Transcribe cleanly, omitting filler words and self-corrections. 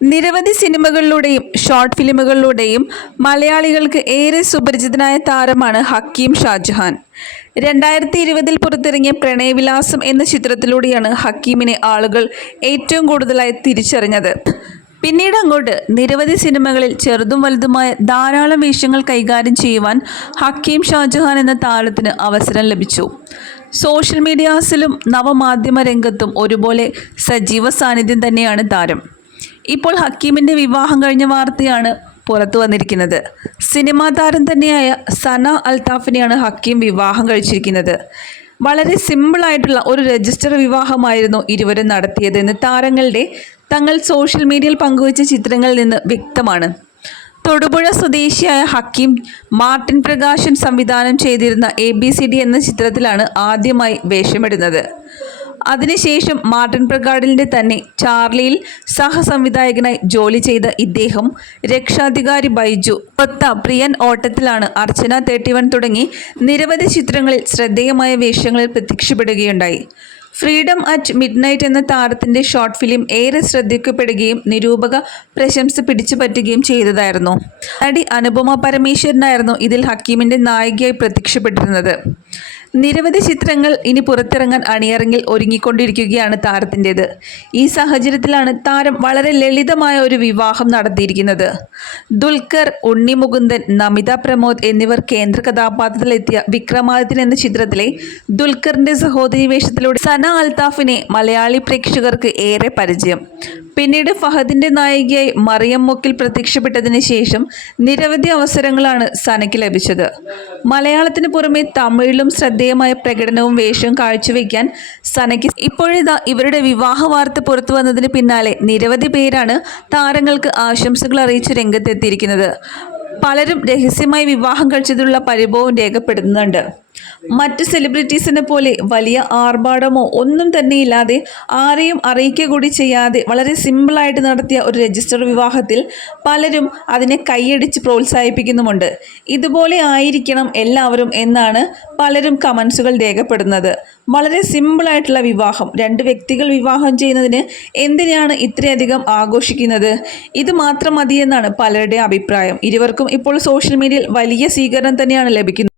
നിരവധി സിനിമകളിലൂടെയും ഷോർട്ട് ഫിലിമുകളിലൂടെയും മലയാളികൾക്ക് ഏറെ സുപരിചിതനായ താരമാണ് ഹക്കീം ഷാജഹാൻ. 2020 പുറത്തിറങ്ങിയ പ്രണയവിലാസം എന്ന ചിത്രത്തിലൂടെയാണ് ഹക്കീമിനെ ആളുകൾ ഏറ്റവും കൂടുതലായി തിരിച്ചറിഞ്ഞത്. പിന്നീട് അങ്ങോട്ട് നിരവധി സിനിമകളിൽ ചെറുതും വലുതുമായ ധാരാളം വേഷങ്ങൾ കൈകാര്യം ചെയ്യുവാൻ ഹക്കീം ഷാജഹാൻ എന്ന താരത്തിന് അവസരം ലഭിച്ചു. സോഷ്യൽ മീഡിയാസിലും നവമാധ്യമ രംഗത്തും ഒരുപോലെ സജീവ സാന്നിധ്യം തന്നെയാണ് താരം. ഇപ്പോൾ ഹക്കീമിൻ്റെ വിവാഹം കഴിഞ്ഞ വാർത്തയാണ് പുറത്തു വന്നിരിക്കുന്നത്. സിനിമാ താരം തന്നെയായ സന അൽത്താഫിനെയാണ് ഹക്കീം വിവാഹം കഴിച്ചിരിക്കുന്നത്. വളരെ സിമ്പിളായിട്ടുള്ള ഒരു രജിസ്റ്റർ വിവാഹമായിരുന്നു ഇരുവരും നടത്തിയതെന്ന് തങ്ങൾ സോഷ്യൽ മീഡിയയിൽ പങ്കുവച്ച ചിത്രങ്ങളിൽ നിന്ന് വ്യക്തമാണ്. തൊടുപുഴ സ്വദേശിയായ ഹക്കീം മാർട്ടിൻ പ്രകാശൻ സംവിധാനം ചെയ്തിരുന്ന ABCD എന്ന ചിത്രത്തിലാണ് ആദ്യമായി വേഷമിടുന്നത്. അതിനുശേഷം മാർട്ടിൻ പ്രകാടിൻ്റെ തന്നെ ചാർലിയിൽ സഹസംവിധായകനായി ജോലി ചെയ്ത ഇദ്ദേഹം രക്ഷാധികാരി ബൈജു, ഒത്ത പ്രിയൻ ഓട്ടത്തിലാണ്, അർച്ചന 31 തുടങ്ങി നിരവധി ചിത്രങ്ങളിൽ ശ്രദ്ധേയമായ വേഷങ്ങളിൽ പ്രത്യക്ഷപ്പെടുകയുണ്ടായി. ഫ്രീഡം അറ്റ് മിഡ്നൈറ്റ് എന്ന താരത്തിൻ്റെ ഷോർട്ട് ഫിലിം ഏറെ ശ്രദ്ധിക്കപ്പെടുകയും നിരൂപക പ്രശംസ പിടിച്ചു പറ്റുകയും ചെയ്തതായിരുന്നു. നടി അനുപമ പരമേശ്വരനായിരുന്നു ഇതിൽ ഹക്കീമിൻ്റെ നായികയായി പ്രത്യക്ഷപ്പെട്ടിരുന്നത്. നിരവധി ചിത്രങ്ങൾ ഇനി പുറത്തിറങ്ങാൻ അണിയറങ്ങിൽ ഒരുങ്ങിക്കൊണ്ടിരിക്കുകയാണ് താരത്തിൻ്റേത്. ഈ സാഹചര്യത്തിലാണ് താരം വളരെ ലളിതമായ ഒരു വിവാഹം നടത്തിയിരിക്കുന്നത്. ദുൽഖർ, ഉണ്ണി മുകുന്ദൻ, നമിത പ്രമോദ് എന്നിവർ കേന്ദ്ര കഥാപാത്രത്തിലെത്തിയ വിക്രമാദിത്യൻ എന്ന ചിത്രത്തിലെ ദുൽഖറിൻ്റെ സഹോദരി വേഷത്തിലൂടെ സന അൽത്താഫിനെ മലയാളി പ്രേക്ഷകർക്ക് ഏറെ പരിചയം. പിന്നീട് ഫഹദിൻ്റെ നായികയായി മറിയം മുക്കിൽ പ്രത്യക്ഷപ്പെട്ടതിന് ശേഷം നിരവധി അവസരങ്ങളാണ് സനയ്ക്ക് ലഭിച്ചത്. മലയാളത്തിന് പുറമെ തമിഴിലും ശ്രദ്ധേയമായ പ്രകടനവും വേഷവും കാഴ്ചവെക്കാൻ സനയ്ക്ക് ഇപ്പോഴിതാ ഇവരുടെ വിവാഹ വാർത്ത പുറത്തു വന്നതിന് പിന്നാലെ നിരവധി പേരാണ് താരങ്ങൾക്ക് ആശംസകൾ അറിയിച്ച് രംഗത്തെത്തിയിരിക്കുന്നത്. പലരും രഹസ്യമായി വിവാഹം കഴിച്ചതിലുള്ള പരിഭവം രേഖപ്പെടുത്തുന്നുണ്ട്. മറ്റ് സെലിബ്രിറ്റീസിനെ പോലെ വലിയ ആർഭാടമോ ഒന്നും തന്നെ ഇല്ലാതെ ആരെയും അറിയിക്കുക കൂടി ചെയ്യാതെ വളരെ സിമ്പിളായിട്ട് നടത്തിയ ഒരു രജിസ്റ്റർ വിവാഹത്തിൽ പലരും അതിനെ കൈയടിച്ച് പ്രോത്സാഹിപ്പിക്കുന്നുമുണ്ട്. ഇതുപോലെ ആയിരിക്കണം എല്ലാവരും എന്നാണ് പലരും കമൻസുകൾ രേഖപ്പെടുന്നത്. വളരെ സിമ്പിളായിട്ടുള്ള വിവാഹം, 2 വ്യക്തികൾ വിവാഹം ചെയ്യുന്നതിന് എന്തിനാണ് ഇത്രയധികം ആഘോഷിക്കുന്നത്? ഇത് മാത്രം മതിയെന്നാണ് പലരുടെയും അഭിപ്രായം. ഇരുവർക്കും ഇപ്പോൾ സോഷ്യൽ മീഡിയയിൽ വലിയ സ്വീകരണം തന്നെയാണ് ലഭിക്കുന്നത്.